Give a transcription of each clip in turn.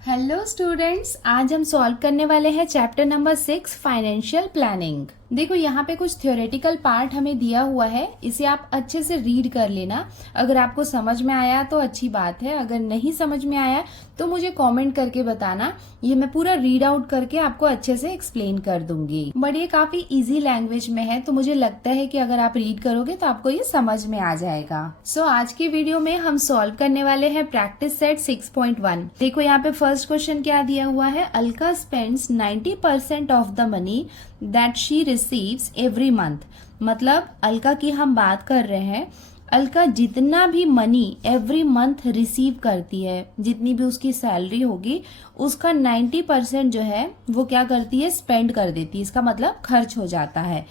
Hello students, आज हम solve करने वाले हैं चैप्टर नंबर 6 फाइनेंशियल प्लानिंग। देखो यहाँ पे कुछ थ्योरेटिकल पार्ट हमें दिया हुआ है, इसे आप अच्छे से रीड कर लेना। अगर आपको समझ में आया तो अच्छी बात है, अगर नहीं समझ में आया तो मुझे कमेंट करके बताना। ये मैं पूरा रीड आउट करके आपको अच्छे से एक्सप्लेन कर दूंगी। बट ये काफी इजी लैंग्वेज में है, तो मुझे लगता है कि अगर आप रीड करोगे तो आपको ये समझ में आ जाएगा। सो आज की वीडियो में हम सॉल्व करने वाले हैं प्रैक्टिस सेट 6.1। देखो यहाँ पे फर्स्ट क्वेश्चन क्या दिया हुआ है, Alka spends 90% of the money that she receives every month. मतलब अलका की हम बात कर रहे हैं, अलका जितना भी मनी एवरी मंथ रिसीव करती है, जितनी भी उसकी सैलरी होगी उसका 90% जो है वो क्या करती है, स्पेंड कर देती है। इसका मतलब खर्च हो जाता है।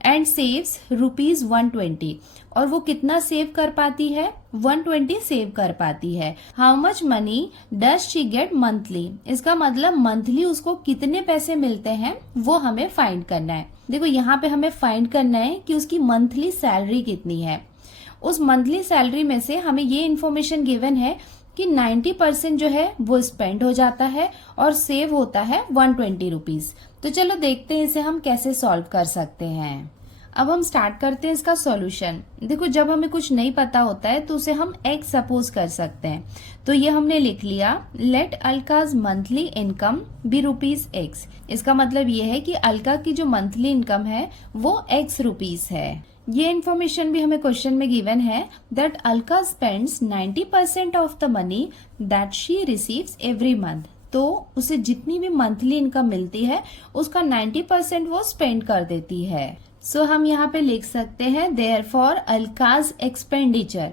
And saves ₹120। और वो कितना सेव कर पाती है, 120 सेव कर पाती है। How much money does she get monthly. इसका मतलब मंथली उसको कितने पैसे मिलते हैं वो हमें फाइंड करना है। देखो यहाँ पे हमें फाइंड करना है कि उसकी मंथली सैलरी कितनी है। उस मंथली सैलरी में से हमें ये इन्फॉर्मेशन गिवन है कि 90% जो है वो स्पेंड हो जाता है और सेव होता है 120 रुपीज। तो चलो देखते हैं इसे हम कैसे सॉल्व कर सकते हैं। अब हम स्टार्ट करते हैं इसका सॉल्यूशन। देखो जब हमें कुछ नहीं पता होता है तो उसे हम एक्स सपोज कर सकते हैं। तो ये हमने लिख लिया, लेट अलकाज मंथली इनकम बी ₹X। इसका मतलब ये है कि अलका की जो मंथली इनकम है वो X रुपीज है। ये इन्फॉर्मेशन भी हमें क्वेश्चन में गिवन है that Alka spends 90% of the money that she receives every month. तो उसे जितनी भी मंथली इनकम मिलती है उसका 90% वो स्पेंड कर देती है। सो हम यहाँ पे लिख सकते हैं देयरफॉर अलकाज एक्सपेंडिचर।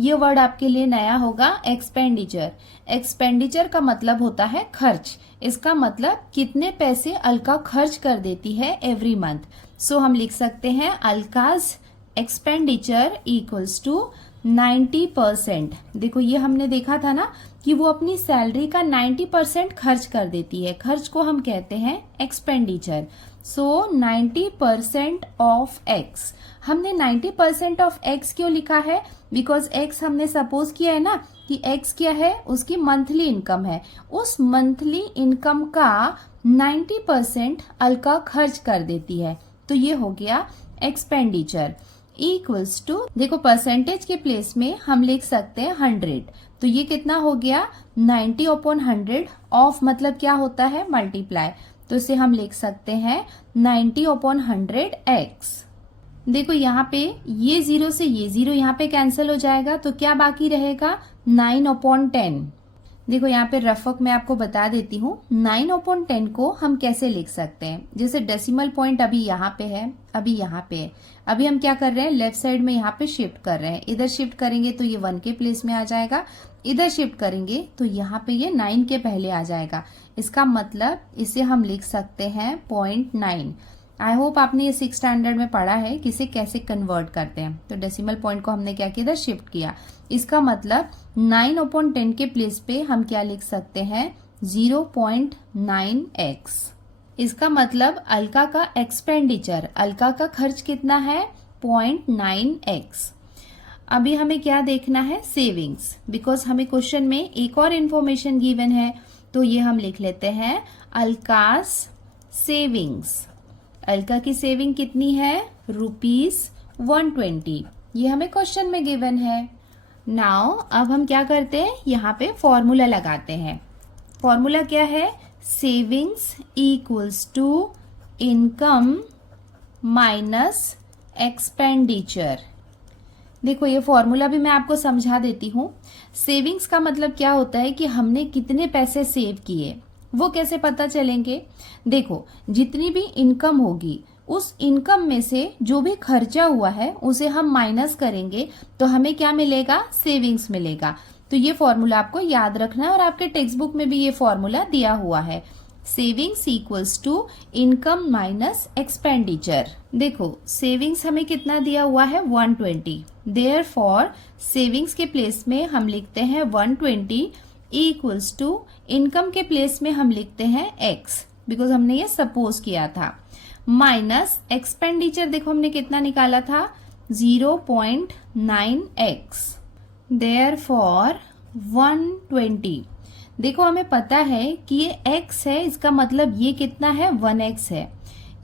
ये वर्ड आपके लिए नया होगा, एक्सपेंडिचर। एक्सपेंडिचर का मतलब होता है खर्च। इसका मतलब कितने पैसे अलका खर्च कर देती है एवरी मंथ। सो हम लिख सकते हैं अलकाज एक्सपेंडिचर इक्वल्स टू 90%। देखो ये हमने देखा था ना कि वो अपनी सैलरी का 90% खर्च कर देती है। खर्च को हम कहते हैं एक्सपेंडिचर। So 90% of x. हमने 90% ऑफ एक्स क्यों लिखा है, बिकॉज एक्स हमने सपोज किया है ना कि एक्स क्या है, उसकी मंथली इनकम है। उस मंथली इनकम का 90% अलका खर्च कर देती है। तो ये हो गया एक्सपेंडिचर इक्वल्स टू, देखो परसेंटेज के प्लेस में हम लिख सकते हैं 100। तो ये कितना हो गया, 90/100। ऑफ मतलब क्या होता है, मल्टीप्लाई। तो इसे हम लिख सकते हैं 90/100 एक्स। देखो यहाँ पे ये 0 से ये 0 यहाँ पे कैंसिल हो जाएगा, तो क्या बाकी रहेगा, 9/10। देखो यहाँ पे रफक मैं आपको बता देती हूँ, 9/10 को हम कैसे लिख सकते हैं। जैसे डेसिमल पॉइंट अभी यहाँ पे है, अभी यहाँ पे है। अभी हम क्या कर रहे हैं, लेफ्ट साइड में यहाँ पे शिफ्ट कर रहे हैं। इधर शिफ्ट करेंगे तो ये 1 के प्लेस में आ जाएगा, इधर शिफ्ट करेंगे तो यहाँ पे ये 9 के पहले आ जाएगा। इसका मतलब इसे हम लिख सकते हैं 0.9। आई होप आपने ये 6 स्टैंडर्ड में पढ़ा है कि इसे कैसे कन्वर्ट करते हैं। तो डेसिमल पॉइंट को हमने क्या किया, इधर शिफ्ट किया। इसका मतलब 9/10 के प्लेस पे हम क्या लिख सकते हैं, 0.9x। इसका मतलब अलका का एक्सपेंडिचर, अलका का खर्च कितना है, 0.9x। अभी हमें क्या देखना है, सेविंग्स। बिकॉज हमें क्वेश्चन में एक और इन्फॉर्मेशन गिवन है, तो ये हम लिख लेते हैं अलकास सेविंग्स। अलका की सेविंग कितनी है, ₹120। ये हमें क्वेश्चन में गिवन है। नाउ अब हम क्या करते हैं, यहाँ पे फॉर्मूला लगाते हैं। फॉर्मूला क्या है, savings equals to income minus expenditure. देखो ये फॉर्मूला भी मैं आपको समझा देती हूँ। सेविंग्स का मतलब क्या होता है कि हमने कितने पैसे सेव किए, वो कैसे पता चलेंगे। देखो जितनी भी इनकम होगी उस इनकम में से जो भी खर्चा हुआ है उसे हम माइनस करेंगे तो हमें क्या मिलेगा, सेविंग्स मिलेगा। तो ये फॉर्मूला आपको याद रखना है और आपके टेक्स्ट बुक में भी ये फॉर्मूला दिया हुआ है, savings equals to income minus expenditure. देखो सेविंग्स हमें कितना दिया हुआ है, 120। देयरफॉर सेविंग्स के प्लेस में हम लिखते हैं 120 इक्वल्स टू इनकम के प्लेस में हम लिखते हैं एक्स, बिकॉज हमने ये सपोज किया था, माइनस एक्सपेंडिचर। देखो हमने कितना निकाला था, 0.9x। देयरफॉर 120 देखो हमें पता है कि ये x है, इसका मतलब ये कितना है 1x है,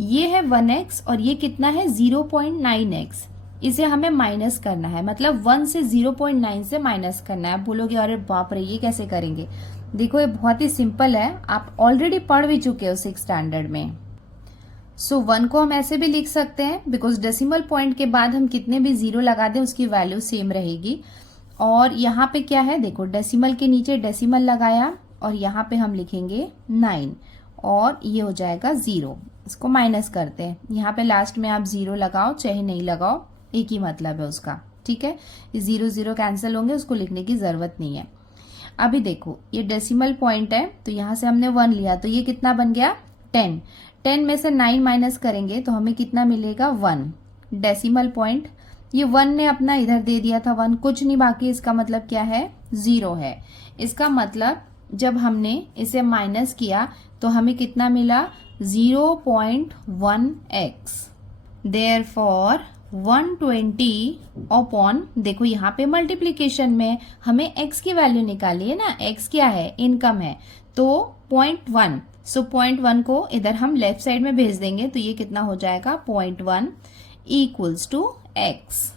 ये है 1x और ये कितना है 0.9x। इसे हमें माइनस करना है, मतलब 1 से 0.9 से माइनस करना है। आप बोलोगे अरे बाप रे ये कैसे करेंगे? देखो ये बहुत ही सिंपल है, आप ऑलरेडी पढ़ भी चुके हो 6 स्टैंडर्ड में। सो 1 को हम ऐसे भी लिख सकते हैं, बिकॉज डेसिमल पॉइंट के बाद हम कितने भी जीरो लगा दें उसकी वैल्यू सेम रहेगी। और यहाँ पे क्या है, देखो डेसिमल के नीचे डेसिमल लगाया और यहाँ पे हम लिखेंगे 9 और ये हो जाएगा 0। इसको माइनस करते हैं, यहाँ पे लास्ट में आप 0 लगाओ चाहे नहीं लगाओ, एक ही मतलब है उसका, ठीक है। ये 0 0 कैंसिल होंगे, उसको लिखने की जरूरत नहीं है। अभी देखो ये डेसिमल पॉइंट है तो यहाँ से हमने 1 लिया तो ये कितना बन गया 10। 10 में से 9 माइनस करेंगे तो हमें कितना मिलेगा 1। डेसिमल पॉइंट, ये 1 ने अपना इधर दे दिया था 1, कुछ नहीं बाकी, इसका मतलब क्या है 0 है। इसका मतलब जब हमने इसे माइनस किया तो हमें कितना मिला 0.1x। देयरफॉर 120 अपॉन, देखो यहाँ पे मल्टीप्लीकेशन में हमें x की वैल्यू निकाली है ना, x क्या है इनकम है, तो 0.1। सो 0.1 को इधर हम लेफ्ट साइड में भेज देंगे तो ये कितना हो जाएगा 0.1 इक्वल्स टू x।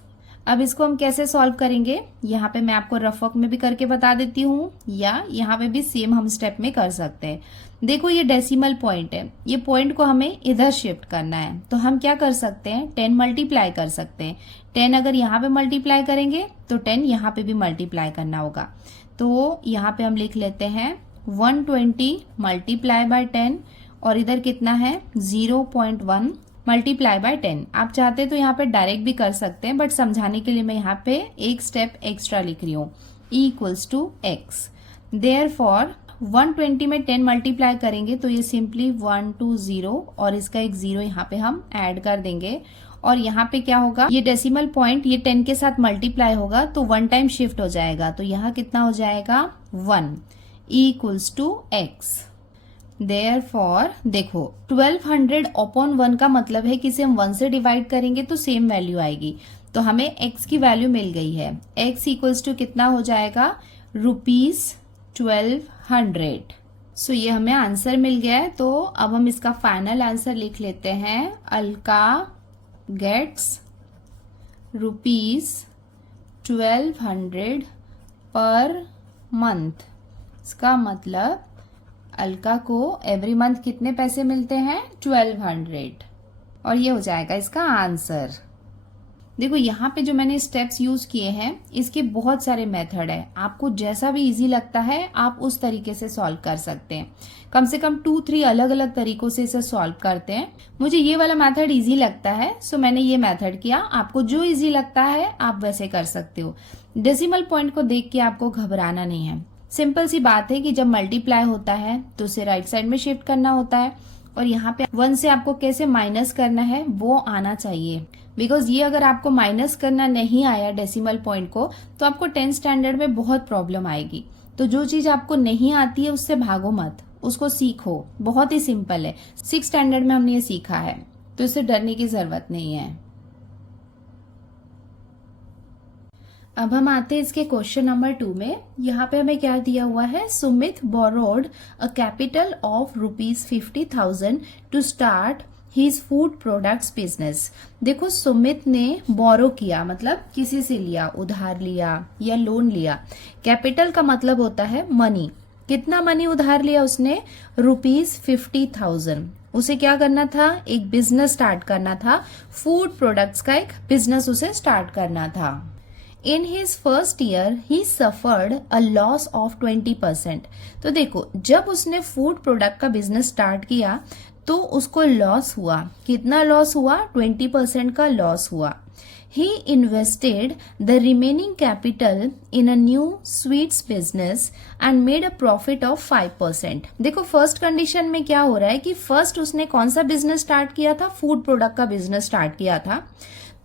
अब इसको हम कैसे सॉल्व करेंगे, यहाँ पे मैं आपको रफ वर्क में भी करके बता देती हूँ या यहाँ पे भी सेम हम स्टेप में कर सकते हैं। देखो ये डेसिमल पॉइंट है, ये पॉइंट को हमें इधर शिफ्ट करना है तो हम क्या कर सकते हैं 10 मल्टीप्लाई कर सकते हैं। 10 अगर यहाँ पे मल्टीप्लाई करेंगे तो 10 यहाँ पे भी मल्टीप्लाई करना होगा। तो यहाँ पे हम लिख लेते हैं 120 मल्टीप्लाई बाय 10 और इधर कितना है 0.1 मल्टीप्लाई बाय 10। आप चाहते तो यहाँ पे डायरेक्ट भी कर सकते हैं, बट समझाने के लिए मैं यहाँ पे एक स्टेप एक्स्ट्रा लिख रही हूँ, इक्वल्स टू x। देयरफॉर 120 में 10 मल्टीप्लाई करेंगे तो ये सिंपली 120 और इसका एक 0 यहाँ पे हम ऐड कर देंगे। और यहाँ पे क्या होगा, ये डेसिमल पॉइंट ये 10 के साथ मल्टीप्लाई होगा तो 1 टाइम शिफ्ट हो जाएगा, तो यहाँ कितना हो जाएगा 1 इक्वल्स टू x। देयरफॉर देखो 1200 अपॉन 1 का मतलब है कि इसे हम 1 से डिवाइड करेंगे तो सेम वैल्यू आएगी, तो हमें x की वैल्यू मिल गई है। x इक्वल्स टू कितना हो जाएगा ₹1200। सो ये हमें आंसर मिल गया है। तो अब हम इसका फाइनल आंसर लिख लेते हैं, अलका गेट्स ₹1200 पर मंथ। इसका मतलब अलका को एवरी मंथ कितने पैसे मिलते हैं 1200, और ये हो जाएगा इसका आंसर। देखो यहाँ पे जो मैंने स्टेप्स यूज किए हैं इसके बहुत सारे मेथड है, आपको जैसा भी इजी लगता है आप उस तरीके से सॉल्व कर सकते हैं। कम से कम 2-3 अलग अलग तरीकों से इसे सॉल्व करते हैं। मुझे ये वाला मेथड इजी लगता है सो मैंने ये मेथड किया, आपको जो इजी लगता है आप वैसे कर सकते हो। डेसिमल पॉइंट को देख के आपको घबराना नहीं है, सिंपल सी बात है कि जब मल्टीप्लाई होता है तो उसे राइट साइड में शिफ्ट करना होता है, और यहाँ पे 1 से आपको कैसे माइनस करना है वो आना चाहिए। बिकॉज ये अगर आपको माइनस करना नहीं आया डेसिमल पॉइंट को तो आपको 10th स्टैंडर्ड में बहुत प्रॉब्लम आएगी। तो जो चीज आपको नहीं आती है उससे भागो मत, उसको सीखो, बहुत ही सिंपल है। 6th स्टैंडर्ड में हमने ये सीखा है तो इससे डरने की जरूरत नहीं है। अब हम आते हैं इसके क्वेश्चन नंबर 2 में। यहाँ पे हमें क्या दिया हुआ है, Sumit borrowed a capital of ₹50,000 to start his food products business. देखो सुमित ने बोरो किया, मतलब किसी से लिया, उधार लिया या लोन लिया। कैपिटल का मतलब होता है मनी। कितना मनी उधार लिया उसने, ₹50,000। उसे क्या करना था, एक बिजनेस स्टार्ट करना था, फूड प्रोडक्ट्स का एक बिजनेस उसे स्टार्ट करना था। In his first year, he suffered a loss of 20%। तो देखो जब उसने फूड प्रोडक्ट का बिजनेस स्टार्ट किया तो उसको लॉस हुआ, कितना लॉस हुआ 20% का लॉस हुआ। He invested the remaining capital in a new sweets business and made a profit of 5%। देखो फर्स्ट कंडीशन में क्या हो रहा है कि फर्स्ट उसने कौन सा बिजनेस स्टार्ट किया था, फूड प्रोडक्ट का बिजनेस स्टार्ट किया था,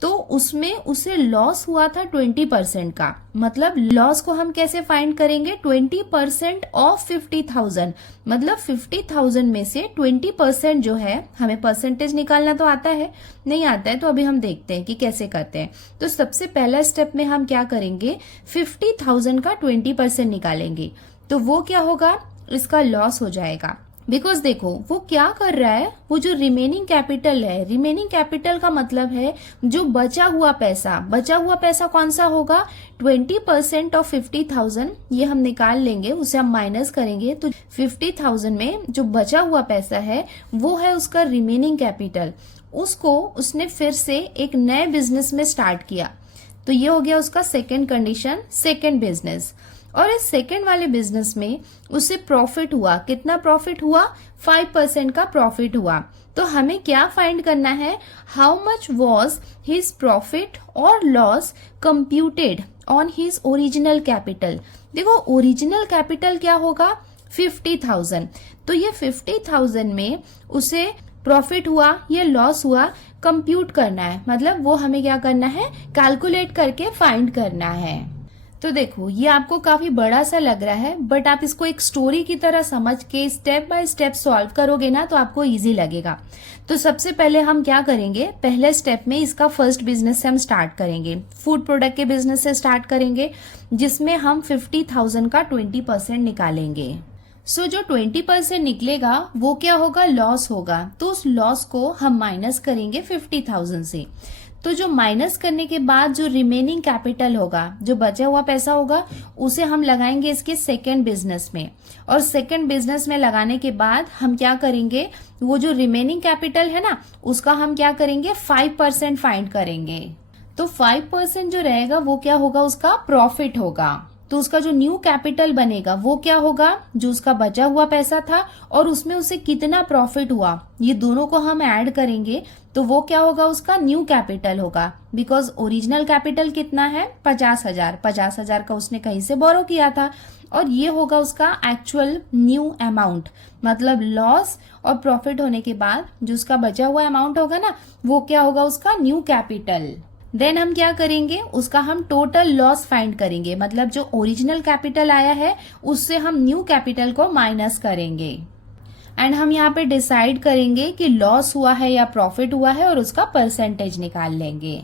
तो उसमें उसे लॉस हुआ था 20% का। मतलब लॉस को हम कैसे फाइंड करेंगे, 20% ऑफ 50,000, मतलब 50,000 में से 20% जो है, हमें परसेंटेज निकालना तो आता है, नहीं आता है तो अभी हम देखते हैं कि कैसे करते हैं। तो सबसे पहला स्टेप में हम क्या करेंगे, 50,000 का 20% निकालेंगे। तो वो क्या होगा, इसका लॉस हो जाएगा। बिकॉज देखो वो क्या कर रहा है, वो जो रिमेनिंग कैपिटल है, रिमेनिंग कैपिटल का मतलब है जो बचा हुआ पैसा, बचा हुआ पैसा कौन सा होगा, 20% ऑफ 50,000 ये हम निकाल लेंगे, उसे हम माइनस करेंगे तो 50,000 में जो बचा हुआ पैसा है वो है उसका रिमेनिंग कैपिटल। उसको उसने फिर से एक नए बिजनेस में स्टार्ट किया, तो ये हो गया उसका सेकेंड कंडीशन, सेकेंड बिजनेस। और इस सेकेंड वाले बिजनेस में उसे प्रॉफिट हुआ, कितना प्रॉफिट हुआ, 5% का प्रॉफिट हुआ। तो हमें क्या फाइंड करना है, how much was his profit और loss computed on his original capital. देखो ओरिजिनल कैपिटल क्या होगा, 50,000। तो ये 50,000 में उसे प्रॉफिट हुआ या लॉस हुआ कंप्यूट करना है, मतलब वो हमें क्या करना है, कैलकुलेट करके फाइंड करना है। तो देखो ये आपको काफी बड़ा सा लग रहा है, बट आप इसको एक स्टोरी की तरह समझ के स्टेप बाय स्टेप सॉल्व करोगे ना तो आपको इजी लगेगा। तो सबसे पहले हम क्या करेंगे, पहले स्टेप में इसका फर्स्ट बिजनेस से हम स्टार्ट करेंगे, फूड प्रोडक्ट के बिजनेस से स्टार्ट करेंगे, जिसमें हम 50,000 का 20% निकालेंगे। सो जो 20% निकलेगा वो क्या होगा, लॉस होगा। तो उस लॉस को हम माइनस करेंगे 50,000 से। तो जो माइनस करने के बाद जो रिमेनिंग कैपिटल होगा, जो बचा हुआ पैसा होगा, उसे हम लगाएंगे इसके सेकेंड बिजनेस में। और सेकेंड बिजनेस में लगाने के बाद हम क्या करेंगे, वो जो रिमेनिंग कैपिटल है ना उसका हम क्या करेंगे, 5% फाइंड करेंगे। तो 5% जो रहेगा वो क्या होगा, उसका प्रॉफिट होगा। तो उसका जो न्यू कैपिटल बनेगा वो क्या होगा, जो उसका बचा हुआ पैसा था और उसमें उसे कितना प्रॉफिट हुआ, ये दोनों को हम ऐड करेंगे तो वो क्या होगा, उसका न्यू कैपिटल होगा। बिकॉज ओरिजिनल कैपिटल कितना है, 50,000, 50,000 का उसने कहीं से बोरो किया था, और ये होगा उसका एक्चुअल न्यू अमाउंट। मतलब लॉस और प्रॉफिट होने के बाद जो उसका बचा हुआ अमाउंट होगा ना वो क्या होगा, उसका न्यू कैपिटल। देन हम क्या करेंगे, उसका हम टोटल लॉस फाइंड करेंगे, मतलब जो ओरिजिनल कैपिटल आया है उससे हम न्यू कैपिटल को माइनस करेंगे। एंड हम यहाँ पे डिसाइड करेंगे कि लॉस हुआ है या प्रॉफिट हुआ है और उसका परसेंटेज निकाल लेंगे।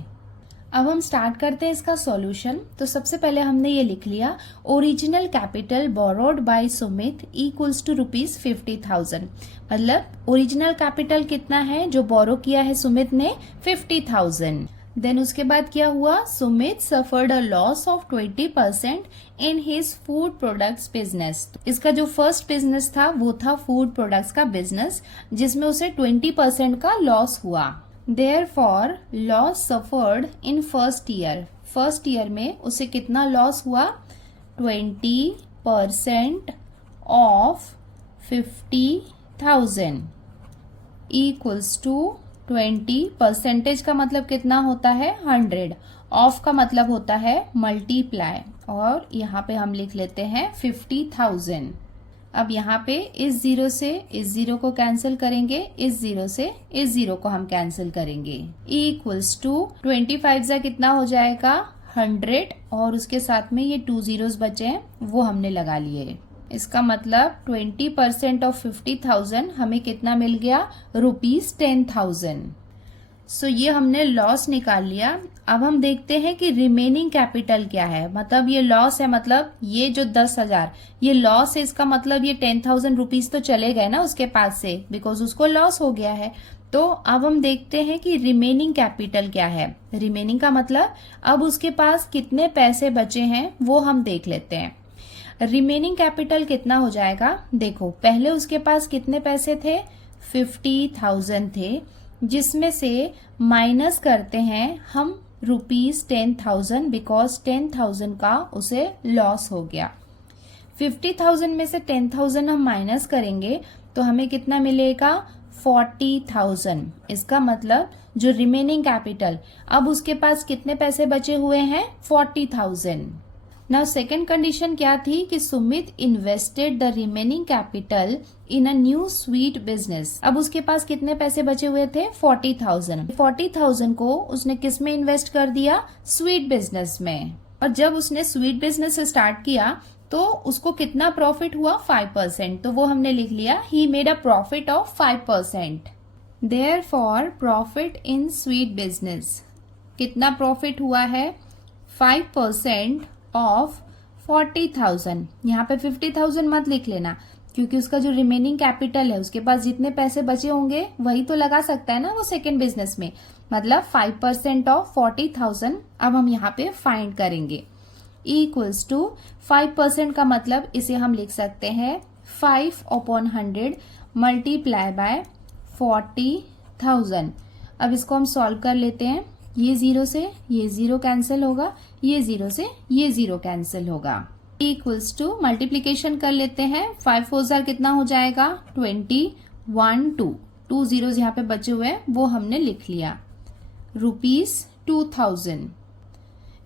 अब हम स्टार्ट करते हैं इसका सॉल्यूशन। तो सबसे पहले हमने ये लिख लिया, original capital borrowed by Sumit equals to ₹50,000। मतलब ओरिजिनल कैपिटल कितना है जो बोरो किया है सुमित ने, 50,000। देन उसके बाद क्या हुआ, Sumit suffered a loss of 20% in his food products business. इसका जो फर्स्ट बिजनेस था वो था फूड प्रोडक्ट्स का बिजनेस, जिसमें उसे 20% का लॉस हुआ। Therefore loss suffered in first year, first year में उसे कितना लॉस हुआ, 20% ऑफ 50,000 इक्वल्स टू 20%। का मतलब कितना होता है, 100। ऑफ का मतलब होता है मल्टीप्लाई, और यहाँ पे हम लिख लेते हैं 50,000। अब यहाँ पे इस जीरो से इस जीरो को कैंसिल करेंगे, इस जीरो से इस जीरो को हम कैंसिल करेंगे। इक्वल्स टू 25 जा कितना हो जाएगा, 100, और उसके साथ में ये 2 जीरोस बचे हैं वो हमने लगा लिए। इसका मतलब 20% ऑफ 50,000 हमें कितना मिल गया, ₹10,000। सो ये हमने लॉस निकाल लिया। अब हम देखते हैं कि रिमेनिंग कैपिटल क्या है। मतलब ये लॉस है, मतलब ये जो 10,000 ये लॉस है, इसका मतलब ये 10,000 रुपीज तो चले गए ना उसके पास से, बिकॉज उसको लॉस हो गया है। तो अब हम देखते हैं कि रिमेनिंग कैपिटल क्या है। रिमेनिंग का मतलब अब उसके पास कितने पैसे बचे हैं वो हम देख लेते हैं। रिमेनिंग कैपिटल कितना हो जाएगा, देखो पहले उसके पास कितने पैसे थे, 50,000 थे, जिसमें से माइनस करते हैं हम ₹10,000, बिकॉज 10,000 का उसे लॉस हो गया। 50,000 में से 10,000 हम माइनस करेंगे तो हमें कितना मिलेगा, 40,000। इसका मतलब जो रिमेनिंग कैपिटल, अब उसके पास कितने पैसे बचे हुए हैं, 40,000। नाउ सेकेंड कंडीशन क्या थी कि Sumit invested the remaining capital in a new sweet business. अब उसके पास कितने पैसे बचे हुए थे, 40,000। 40,000 को उसने किस में इन्वेस्ट कर दिया, स्वीट बिजनेस में। और जब उसने स्वीट बिजनेस स्टार्ट किया तो उसको कितना प्रॉफिट हुआ, 5%। तो वो हमने लिख लिया, he made a profit of 5%। Therefore profit in sweet business, कितना प्रॉफिट हुआ है, 5% ऑफ 40,000। यहाँ पे 50,000 मत लिख लेना, क्योंकि उसका जो रिमेनिंग कैपिटल है, उसके पास जितने पैसे बचे होंगे वही तो लगा सकता है ना वो सेकेंड बिजनेस में। मतलब 5% ऑफ 40,000 अब हम यहाँ पे फाइंड करेंगे। इक्वल्स टू 5% का मतलब इसे हम लिख सकते हैं 5/100 मल्टीप्लाई बाय 40,000। अब इसको हम सॉल्व कर लेते हैं। ये जीरो से ये जीरो कैंसिल होगा, ये जीरो से ये जीरो कैंसिल होगा। इक्वल्स टू मल्टीप्लीकेशन कर लेते हैं। 5 4 जार कितना हो जाएगा 21 2 जीरोज यहाँ पे बचे हुए हैं वो हमने लिख लिया। ₹2000।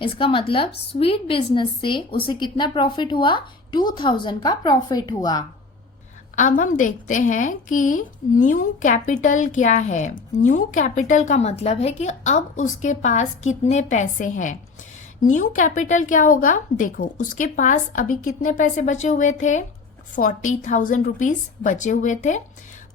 इसका मतलब स्वीट बिजनेस से उसे कितना प्रॉफिट हुआ 2000 का प्रॉफिट हुआ। अब हम देखते हैं कि न्यू कैपिटल क्या है। न्यू कैपिटल का मतलब है कि अब उसके पास कितने पैसे हैं। न्यू कैपिटल क्या होगा, देखो उसके पास अभी कितने पैसे बचे हुए थे 40,000 रुपीज बचे हुए थे,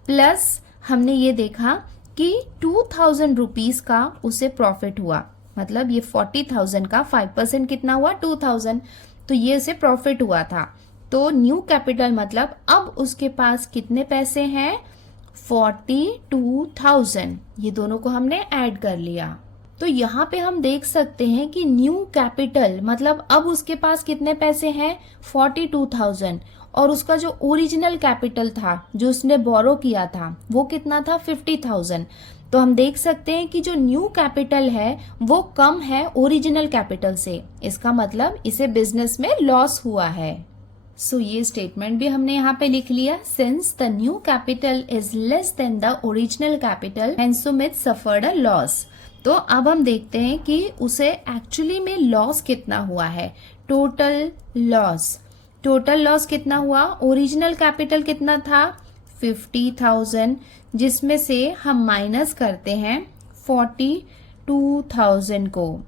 प्लस हमने ये देखा कि 2,000 रुपीज का उसे प्रॉफिट हुआ। मतलब ये 40,000 का 5% कितना हुआ 2,000, तो ये उसे प्रॉफिट हुआ था। तो न्यू कैपिटल मतलब अब उसके पास कितने पैसे हैं 42,000। ये दोनों को हमने ऐड कर लिया। तो यहाँ पे हम देख सकते हैं कि न्यू कैपिटल मतलब अब उसके पास कितने पैसे हैं 42,000, और उसका जो ओरिजिनल कैपिटल था जो उसने बोरो किया था वो कितना था 50,000। तो हम देख सकते हैं कि जो न्यू कैपिटल है वो कम है ओरिजिनल कैपिटल से। इसका मतलब इसे बिजनेस में लॉस हुआ है। सो ये स्टेटमेंट भी हमने यहाँ पे लिख लिया। Since the new capital is less than the original capital and Sumit suffered a loss. तो अब हम देखते हैं कि उसे एक्चुअली में लॉस कितना हुआ है। टोटल लॉस कितना हुआ, ओरिजिनल कैपिटल कितना था 50,000, जिसमें से हम माइनस करते हैं 42,000 को।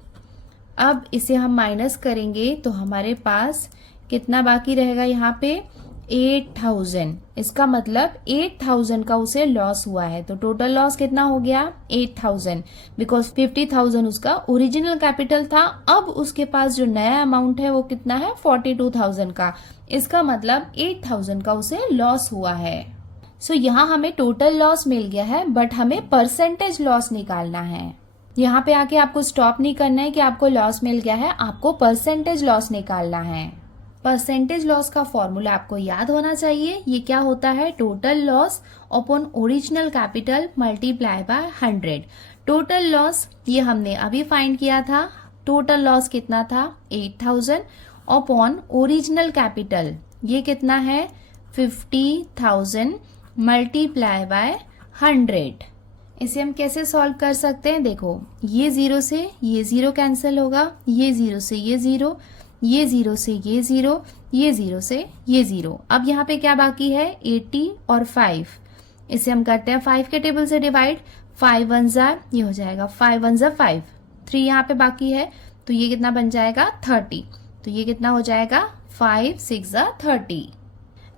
अब इसे हम माइनस करेंगे तो हमारे पास कितना बाकी रहेगा यहाँ पे 8,000। इसका मतलब 8,000 का उसे लॉस हुआ है। तो टोटल लॉस कितना हो गया 8,000, बिकॉज 50,000 उसका ओरिजिनल कैपिटल था। अब उसके पास जो नया अमाउंट है वो कितना है 42,000 का। इसका मतलब 8,000 का उसे लॉस हुआ है। सो यहाँ हमें टोटल लॉस मिल गया है, बट हमें परसेंटेज लॉस निकालना है। यहाँ पे आके आपको स्टॉप नहीं करना है कि आपको लॉस मिल गया है, आपको परसेंटेज लॉस निकालना है। परसेंटेज लॉस का फॉर्मूला आपको याद होना चाहिए। ये क्या होता है, total loss upon original capital multiply by 100। Total loss ये हमने अभी फाइंड किया था। टोटल लॉस कितना था 8,000 अपॉन ओरिजिनल कैपिटल ये कितना है 50,000 मल्टीप्लाई बाय 100। इसे हम कैसे सॉल्व कर सकते हैं, देखो ये जीरो से ये जीरो कैंसिल होगा, ये जीरो से ये जीरो, ये जीरो से ये जीरो, ये जीरो से ये जीरो। अब यहाँ पे क्या बाकी है 80 और 5। इसे हम करते हैं 5 के टेबल से डिवाइड। 5 1 जार ये हो जाएगा 5 1 जार 5। 3 यहाँ पे बाकी है तो ये कितना बन जाएगा 30। तो ये कितना हो जाएगा 5 6 जार 30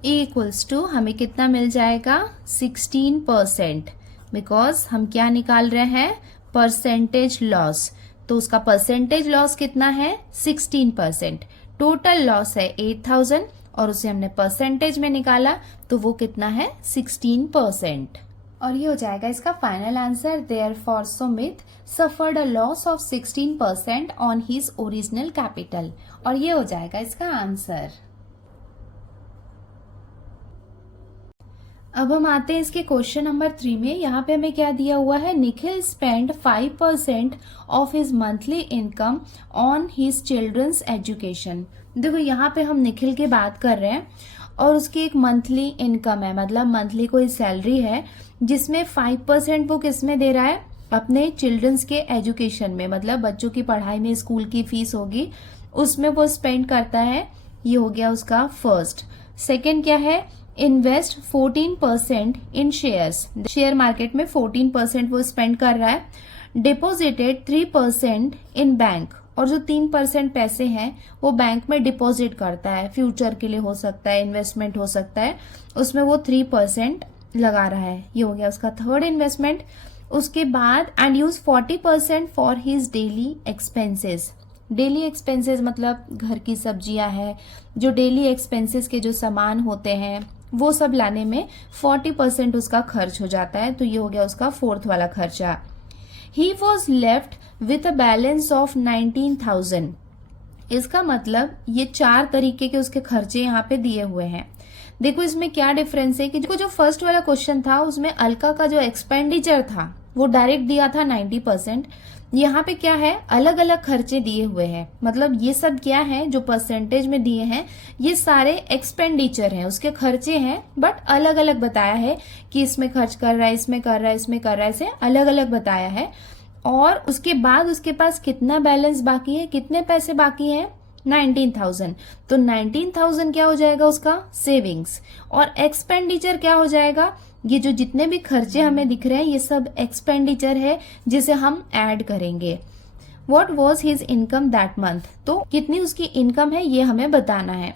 इक्वल्स टू हमें कितना मिल जाएगा 16%। बिकॉज हम क्या निकाल रहे हैं परसेंटेज लॉस, तो उसका परसेंटेज लॉस कितना है 16%। टोटल लॉस है 8,000 और उसे हमने परसेंटेज में निकाला तो वो कितना है 16%। और ये हो जाएगा इसका final answer. Therefore Sumit suffered a loss of 16% on his original capital. और ये हो जाएगा इसका आंसर। अब हम आते हैं इसके क्वेश्चन नंबर 3 में। यहाँ पे हमें क्या दिया हुआ है, Nikhil spend 5% of his monthly income on his children's education. देखो यहाँ पे हम निखिल की बात कर रहे हैं और उसकी एक मंथली इनकम है, मतलब मंथली कोई सैलरी है जिसमें 5% वो किस में दे रहा है, अपने चिल्ड्रंस के एजुकेशन में, मतलब बच्चों की पढ़ाई में स्कूल की फीस होगी उसमें वो स्पेंड करता है। ये हो गया उसका फर्स्ट। सेकेंड क्या है, इन्वेस्ट 14% इन शेयर्स, शेयर मार्केट में 14% वो स्पेंड कर रहा है। डिपॉजिटेड 3% इन बैंक, और जो 3% पैसे हैं वो बैंक में डिपॉजिट करता है, फ्यूचर के लिए हो सकता है, इन्वेस्टमेंट हो सकता है, उसमें वो 3% लगा रहा है। ये हो गया उसका थर्ड इन्वेस्टमेंट। उसके बाद and use 40% for his daily expenses. Daily expenses मतलब घर की सब्जियां हैं, जो डेली एक्सपेंसेस के जो सामान होते हैं वो सब लाने में 40% उसका खर्च हो जाता है। तो ये हो गया उसका फोर्थ वाला खर्चा। He was left with a balance of 19,000। इसका मतलब ये 4 तरीके के उसके खर्चे यहाँ पे दिए हुए हैं। देखो इसमें क्या डिफरेंस है कि जो फर्स्ट वाला क्वेश्चन था उसमें अलका का जो एक्सपेंडिचर था वो डायरेक्ट दिया था 90%। यहाँ पे क्या है, अलग अलग खर्चे दिए हुए हैं। मतलब ये सब क्या है जो परसेंटेज में दिए हैं, ये सारे एक्सपेंडिचर हैं, उसके खर्चे हैं, बट अलग अलग बताया है कि इसमें खर्च कर रहा है, इसमें कर रहा है, इसमें कर रहा है, ऐसे अलग अलग बताया है। और उसके बाद उसके पास कितना बैलेंस बाकी है, कितने पैसे बाकी हैं, 19,000। तो 19,000 क्या हो जाएगा उसका सेविंग्स, और एक्सपेंडिचर क्या हो जाएगा, ये जो जितने भी खर्चे हमें दिख रहे हैं ये सब एक्सपेंडिचर है जिसे हम ऐड करेंगे। What was his income that month? तो कितनी उसकी इनकम है ये हमें बताना है।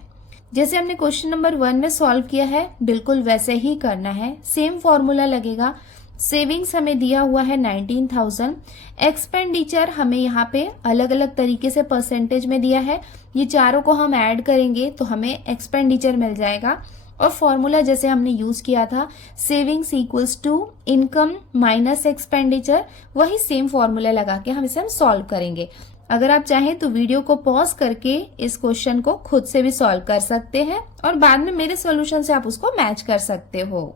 जैसे हमने क्वेश्चन नंबर 1 में सॉल्व किया है बिल्कुल वैसे ही करना है, सेम फॉर्मूला लगेगा। सेविंग्स हमें दिया हुआ है 19,000, एक्सपेंडिचर हमें यहाँ पे अलग अलग तरीके से परसेंटेज में दिया है, ये चारों को हम ऐड करेंगे तो हमें एक्सपेंडिचर मिल जाएगा। और फॉर्मूला जैसे हमने यूज किया था savings equals to income minus expenditure, वही सेम फॉर्मूला लगा के हम इसे सॉल्व करेंगे। अगर आप चाहें तो वीडियो को पॉज करके इस क्वेश्चन को खुद से भी सॉल्व कर सकते हैं और बाद में मेरे सॉल्यूशन से आप उसको मैच कर सकते हो।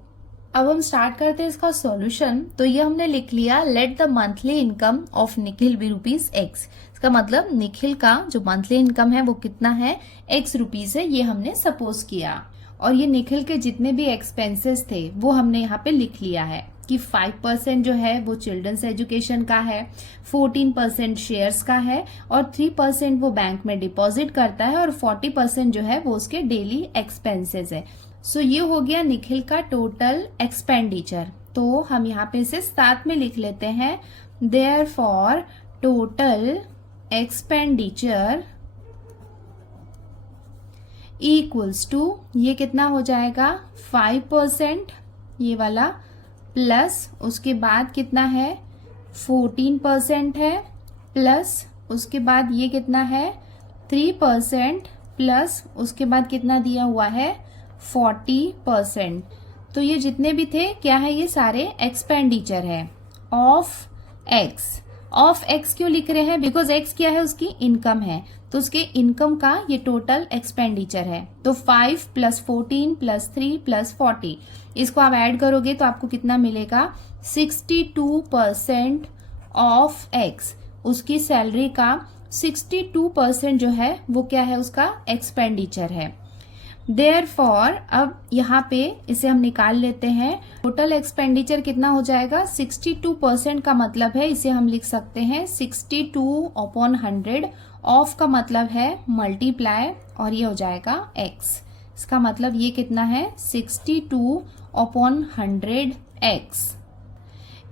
अब हम स्टार्ट करते हैं इसका सॉल्यूशन। तो ये हमने लिख लिया, let the monthly income of Nikhil be ₹X। इसका मतलब निखिल का जो मंथली इनकम है वो कितना है, X रुपीज है, ये हमने सपोज किया। और ये निखिल के जितने भी एक्सपेंसेस थे वो हमने यहाँ पे लिख लिया है कि 5% जो है वो चिल्ड्रंस एजुकेशन का है, 14% शेयर्स का है, और 3% वो बैंक में डिपॉजिट करता है, और 40% जो है वो उसके डेली एक्सपेंसेस है। सो ये हो गया निखिल का टोटल एक्सपेंडिचर। तो हम यहाँ पे इसे साथ में लिख लेते हैं, therefore total expenditure equals to, ये कितना हो जाएगा 5% ये वाला, प्लस उसके बाद कितना है 14% है, प्लस उसके बाद ये कितना है 3%, प्लस उसके बाद कितना दिया हुआ है 40%। तो ये जितने भी थे क्या है, ये सारे एक्सपेंडिचर है ऑफ एक्स। ऑफ एक्स क्यों लिख रहे हैं, बिकॉज एक्स क्या है उसकी इनकम है, तो उसके इनकम का ये टोटल एक्सपेंडिचर है। तो 5 + 14 + 3 + 40, इसको आप ऐड करोगे तो आपको कितना मिलेगा, 62% ऑफ एक्स। उसकी सैलरी का 62% जो है वो क्या है, उसका एक्सपेंडिचर है। देयरफॉर अब यहाँ पे इसे हम निकाल लेते हैं, टोटल एक्सपेंडिचर कितना हो जाएगा 62% का मतलब है इसे हम लिख सकते हैं 62/100, ऑफ का मतलब है मल्टीप्लाई, और ये हो जाएगा x। इसका मतलब ये कितना है 62/100x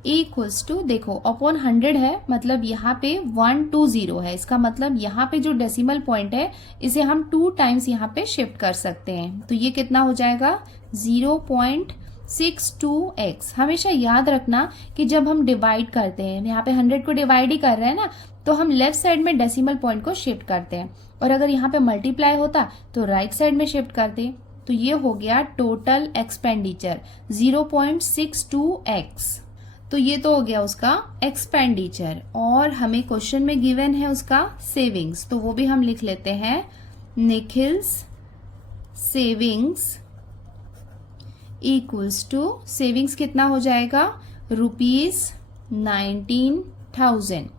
इक्वल्स टू, देखो अपॉन 100 है मतलब यहाँ पे 120 है, इसका मतलब यहाँ पे जो डेसिमल पॉइंट है इसे हम 2 टाइम्स यहाँ पे शिफ्ट कर सकते हैं। तो ये कितना हो जाएगा 0.62x। हमेशा याद रखना कि जब हम डिवाइड करते हैं, यहाँ पे 100 को डिवाइड ही कर रहे हैं ना, तो हम लेफ्ट साइड में डेसिमल पॉइंट को शिफ्ट करते हैं, और अगर यहाँ पे मल्टीप्लाई होता तो राइट साइड में शिफ्ट करते। तो ये हो गया टोटल एक्सपेंडिचर 0.62x। तो ये तो हो गया उसका एक्सपेंडिचर, और हमें क्वेश्चन में गिवन है उसका सेविंग्स, तो वो भी हम लिख लेते हैं, Nikhil's savings equals to, savings कितना हो जाएगा ₹19,000।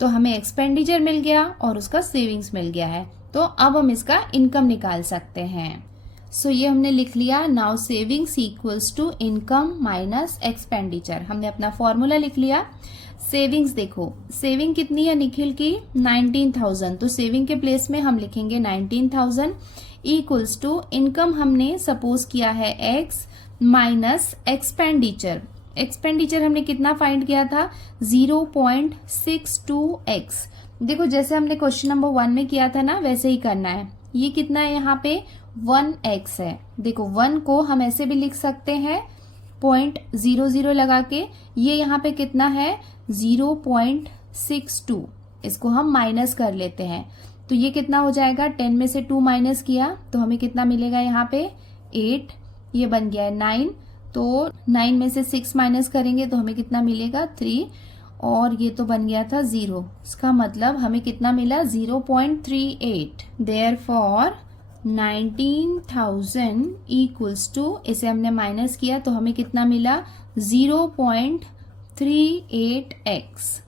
तो हमें एक्सपेंडिचर मिल गया और उसका सेविंग्स मिल गया है। तो अब हम इसका इनकम निकाल सकते हैं। सो ये हमने लिख लिया, now savings equals to income minus expenditure. हमने अपना फॉर्मूला लिख लिया। सेविंग्स देखो, सेविंग कितनी है निखिल की 19,000, तो सेविंग के प्लेस में हम लिखेंगे 19,000 इक्वल्स टू इनकम हमने सपोज किया है x माइनस एक्सपेंडिचर। एक्सपेंडिचर हमने कितना फाइंड किया था 0.62x। देखो जैसे हमने क्वेश्चन नंबर 1 में किया था ना वैसे ही करना है। ये कितना है यहाँ पे 1x है। देखो 1 को हम ऐसे भी लिख सकते हैं 0.00 लगा के, ये यहाँ पे कितना है 0.62, इसको हम माइनस कर लेते हैं। तो ये कितना हो जाएगा 10 में से 2 माइनस किया तो हमें कितना मिलेगा यहाँ पे 8। ये बन गया है 9, तो 9 में से 6 माइनस करेंगे तो हमें कितना मिलेगा 3, और ये तो बन गया था 0। इसका मतलब हमें कितना मिला 0.38। देयरफॉर 19,000 इक्वल्स टू, इसे हमने माइनस किया तो हमें कितना मिला 0.38x।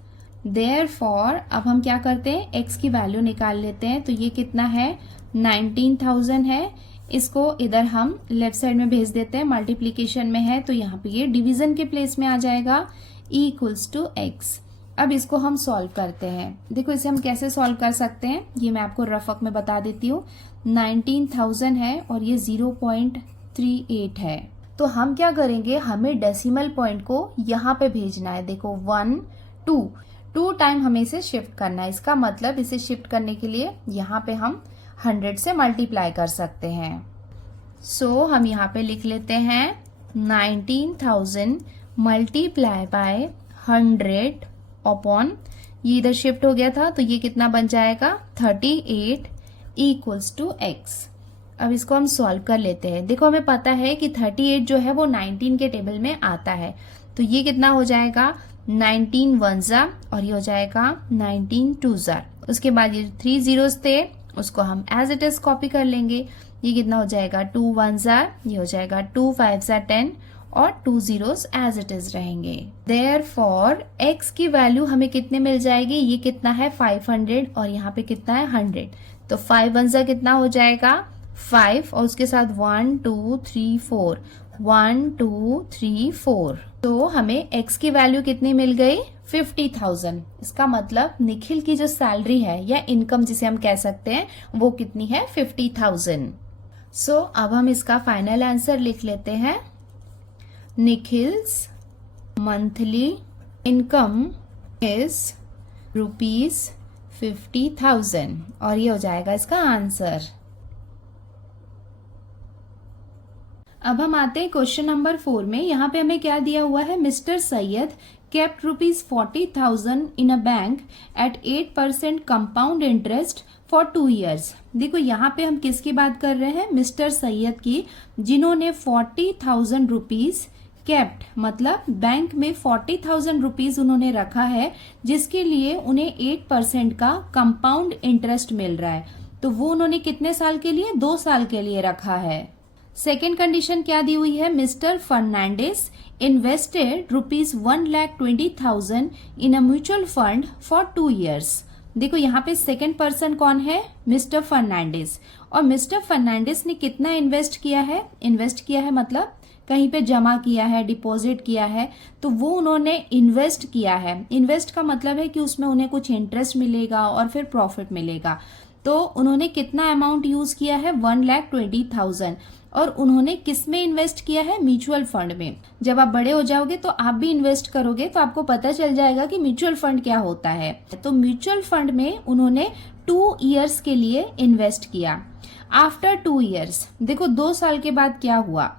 देयरफॉर अब हम क्या करते हैं, x की वैल्यू निकाल लेते हैं। तो ये कितना है 19,000 है, इसको इधर हम लेफ्ट साइड में भेज देते हैं, मल्टीप्लीकेशन में है तो यहाँ पे ये डिवीजन के प्लेस में आ जाएगा, इक्वल्स टू x। अब इसको हम सॉल्व करते हैं। देखो इसे हम कैसे सॉल्व कर सकते हैं, ये मैं आपको रफक में बता देती हूँ। 19,000 है और ये 0.38 है, तो हम क्या करेंगे, हमें डेसिमल पॉइंट को यहाँ पे भेजना है। देखो 1 2 टाइम हमें इसे शिफ्ट करना है। इसका मतलब इसे शिफ्ट करने के लिए यहाँ पे हम 100 से मल्टीप्लाई कर सकते हैं। सो हम यहाँ पे लिख लेते हैं 19,000 मल्टीप्लाई बाय 100 अपॉन, ये इधर शिफ्ट हो गया था तो ये कितना बन जाएगा 38 इक्वल्स टू x। अब इसको हम सॉल्व कर लेते हैं। देखो हमें पता है कि 38 जो है वो 19 के टेबल में आता है, तो ये कितना हो जाएगा 19 1 जा और ये हो जाएगा 19 2 जा। उसके बाद ये 3 zeros थे, उसको हम एज इट इज कॉपी कर लेंगे। ये कितना हो जाएगा 2 1 जा, ये हो जाएगा 2 5 जा 10 और 2 zeros एज इट इज रहेंगे। देयरफॉर x की वैल्यू हमें कितने मिल जाएगी, ये कितना है 500 और यहाँ पे कितना है 100, तो 5 1 जा कितना हो जाएगा 5 और उसके साथ 1 2 3 4 1 2 3 4, तो हमें x की वैल्यू कितनी मिल गई 50,000। इसका मतलब निखिल की जो सैलरी है या इनकम जिसे हम कह सकते हैं वो कितनी है 50,000। सो अब हम इसका फाइनल आंसर लिख लेते हैं। निखिल्स मंथली इनकम इज ₹50,000 और ये हो जाएगा इसका आंसर। अब हम आते हैं क्वेश्चन नंबर 4 में। यहाँ पे हमें क्या दिया हुआ है, mister Syed kept ₹40,000 in a bank at 8% compound interest for 2 years। देखो यहाँ पे हम किसकी बात कर रहे हैं, मिस्टर सैयद की, जिन्होंने 40,000 रुपीज केप्ट, मतलब बैंक में 40,000 रुपीज उन्होंने रखा है, जिसके लिए उन्हें 8% का कंपाउंड इंटरेस्ट मिल रहा है। तो वो उन्होंने कितने साल के लिए, 2 साल के लिए रखा है। सेकेंड कंडीशन क्या दी हुई है, mister Fernandes invested ₹1,20,000 in a mutual fund for 2 years। देखो यहाँ पे सेकेंड पर्सन कौन है, मिस्टर फर्नांडिस, और मिस्टर फर्नांडिस ने कितना इन्वेस्ट किया है, इन्वेस्ट किया है मतलब कहीं पे जमा किया है, डिपॉजिट किया है, तो वो उन्होंने इन्वेस्ट किया है। इन्वेस्ट का मतलब है कि उसमें उन्हें कुछ इंटरेस्ट मिलेगा और फिर प्रॉफिट मिलेगा। तो उन्होंने कितना अमाउंट यूज किया है 1,20,000, और उन्होंने किस में इन्वेस्ट किया है, म्यूचुअल फंड में। जब आप बड़े हो जाओगे तो आप भी इन्वेस्ट करोगे तो आपको पता चल जाएगा कि म्यूचुअल फंड क्या होता है। तो म्यूचुअल फंड में उन्होंने 2 years के लिए इन्वेस्ट किया। आफ्टर 2 years, देखो 2 साल के बाद क्या हुआ,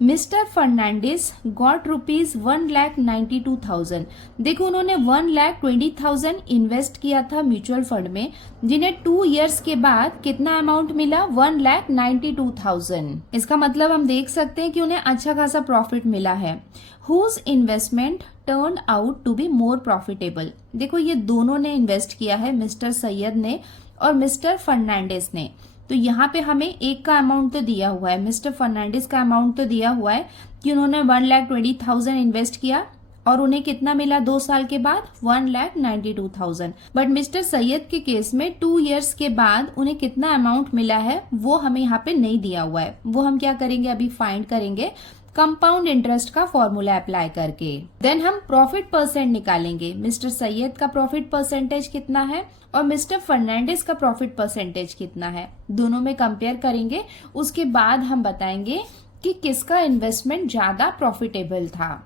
मिस्टर फर्नांडिस गॉट ₹1,92,000। देखो उन्होंने 1,20,000 इन्वेस्ट किया था म्यूचुअल फंड में, जिन्हें 2 years के बाद कितना अमाउंट मिला 1,92,000। इसका मतलब हम देख सकते हैं कि उन्हें अच्छा खासा प्रॉफिट मिला है। Whose investment turn out to be more profitable. देखो ये दोनों ने इन्वेस्ट किया है, मिस्टर सैयद ने और मिस्टर फर्नांडिस ने। तो यहाँ पे हमें एक का अमाउंट तो दिया हुआ है, मिस्टर फर्नांडिस का अमाउंट तो दिया हुआ है कि उन्होंने 1,20,000 इन्वेस्ट किया और उन्हें कितना मिला 2 साल के बाद 1,92,000। बट मिस्टर सैयद के केस में 2 years के बाद उन्हें कितना अमाउंट मिला है वो हमें यहाँ पे नहीं दिया हुआ है। वो हम क्या करेंगे, अभी फाइंड करेंगे कंपाउंड इंटरेस्ट का फॉर्मूला अप्लाई करके। देन हम प्रॉफिट परसेंट निकालेंगे। मिस्टर सैयद का प्रॉफिट परसेंटेज कितना है और मिस्टर फर्नांडिस का प्रॉफिट परसेंटेज कितना है, दोनों में कंपेयर करेंगे। उसके बाद हम बताएंगे कि किसका इन्वेस्टमेंट ज्यादा प्रॉफिटेबल था।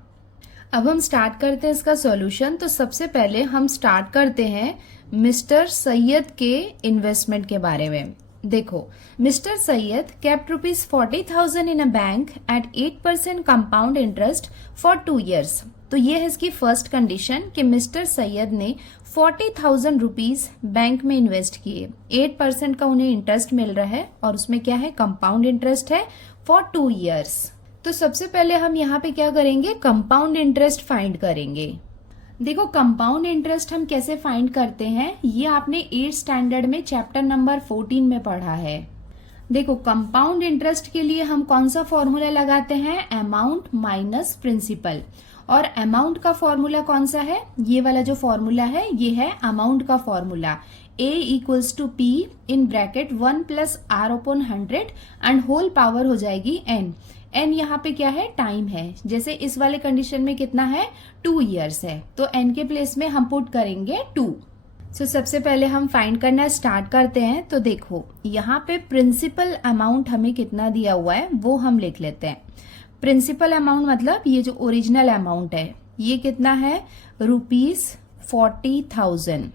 अब हम स्टार्ट करते हैं इसका सॉल्यूशन। तो सबसे पहले हम स्टार्ट करते हैं मिस्टर सैयद के इन्वेस्टमेंट के बारे में। देखो mister Syed kept ₹40,000 in a bank at 8% compound interest for 2 years। तो ये है इसकी फर्स्ट कंडीशन कि मिस्टर सैयद ने 40,000 रुपीज बैंक में इन्वेस्ट किए, 8% का उन्हें इंटरेस्ट मिल रहा है और उसमें क्या है, कंपाउंड इंटरेस्ट है फॉर 2 years। तो सबसे पहले हम यहाँ पे क्या करेंगे, कंपाउंड इंटरेस्ट फाइंड करेंगे। देखो कंपाउंड इंटरेस्ट हम कैसे फाइंड करते हैं, ये आपने 8th स्टैंडर्ड में चैप्टर नंबर 14 में पढ़ा है। देखो कंपाउंड इंटरेस्ट के लिए हम कौन सा फॉर्मूला लगाते हैं, अमाउंट माइनस प्रिंसिपल। और अमाउंट का फॉर्मूला कौन सा है, ये वाला जो फॉर्मूला है ये है अमाउंट का formula, A equals to P in bracket 1 plus R upon 100 and whole power हो जाएगी N। N यहाँ पे क्या है, टाइम है। जैसे इस वाले कंडीशन में कितना है, 2 इयर्स है, तो N के प्लेस में हम पुट करेंगे 2। सो सबसे पहले हम फाइंड करना स्टार्ट करते हैं। तो देखो यहाँ पे प्रिंसिपल अमाउंट हमें कितना दिया हुआ है वो हम लिख लेते हैं। प्रिंसिपल अमाउंट मतलब ये जो ओरिजिनल अमाउंट है ये कितना है, ₹40,000।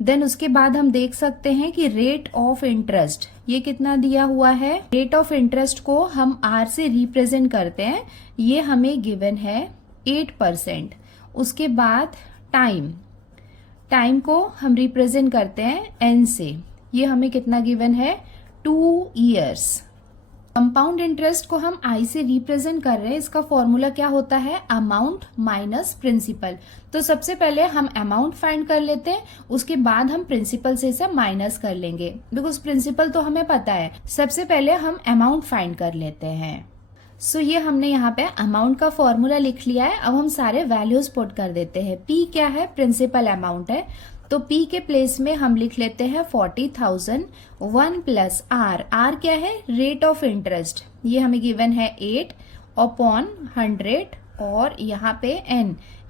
देन उसके बाद हम देख सकते हैं कि रेट ऑफ इंटरेस्ट ये कितना दिया हुआ है। रेट ऑफ इंटरेस्ट को हम R से रिप्रेजेंट करते हैं, ये हमें गिवन है 8%। उसके बाद टाइम को हम रिप्रेजेंट करते हैं N से, ये हमें कितना गिवन है, 2 इयर्स। कंपाउंड इंटरेस्ट को हम I से रिप्रेजेंट कर रहे हैं, इसका फॉर्मूला क्या होता है, अमाउंट माइनस प्रिंसिपल। तो सबसे पहले हम अमाउंट फाइंड कर लेते हैं, उसके बाद हम प्रिंसिपल से इसे माइनस कर लेंगे, बिकॉज प्रिंसिपल तो हमें पता है। सबसे पहले हम अमाउंट फाइंड कर लेते हैं। सो ये हमने यहाँ पे अमाउंट का फॉर्मूला लिख लिया है। अब हम सारे वैल्यूज पुट कर देते हैं। P क्या है, प्रिंसिपल अमाउंट है, तो P के प्लेस में हम लिख लेते हैं 40,000। 1 प्लस R क्या है, रेट ऑफ इंटरेस्ट, ये हमें गिवन है 8 अपॉन 100, और यहाँ पे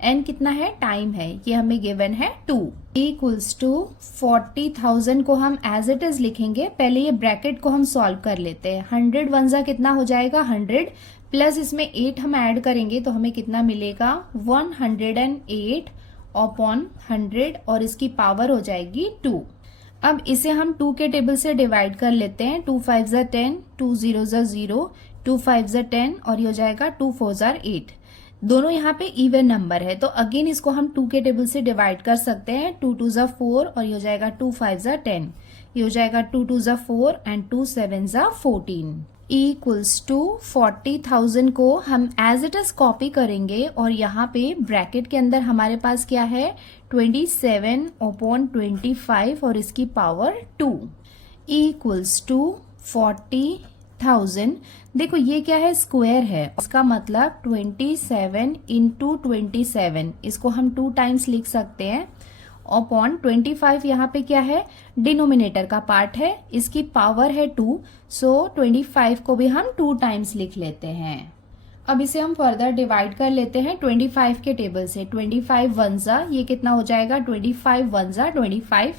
N कितना है, टाइम है, ये हमें गिवन है 2 इक्वल्स टू 40,000 को हम एज इट इज लिखेंगे। पहले ये ब्रैकेट को हम सॉल्व कर लेते हैं। 100 1 कितना हो जाएगा, 100 प्लस इसमें 8 हम ऐड करेंगे तो हमें कितना मिलेगा, 108 अपॉन 100, और इसकी पावर हो जाएगी 2। अब इसे हम 2 के टेबल से डिवाइड कर लेते हैं। 2 5 ज़ा 10, 2 0 ज़ा 0, 2 5 ज़ा 10, और ये हो जाएगा 2 4 ज़ा 8। दोनों यहाँ पे इवन नंबर है, तो अगेन इसको हम 2 के टेबल से डिवाइड कर सकते हैं। 2 2 ज़ा 4, और ये हो जाएगा 2 5 ज़ा 10, ये हो जाएगा 2 2 ज़ा 4 एंड 2 7 ज़ा 14 इक्वल्स टू 40,000 को हम एज इट इज कॉपी करेंगे, और यहाँ पे ब्रैकेट के अंदर हमारे पास क्या है, 27 अपॉन 25, और इसकी पावर 2 इक्वल्स टू 40,000। देखो ये क्या है, स्क्वायर है, इसका मतलब 27 इंटू 27, इसको हम 2 टाइम्स लिख सकते हैं, अपॉन 25 यहाँ पे क्या है, डिनोमिनेटर का पार्ट है, इसकी पावर है 2, सो 25 को भी हम 2 टाइम्स लिख लेते हैं। अब इसे हम फर्दर डिवाइड कर लेते हैं 25 के टेबल से। 25 1 ज़ा, ये कितना हो जाएगा, 25 1 ज़ा 25,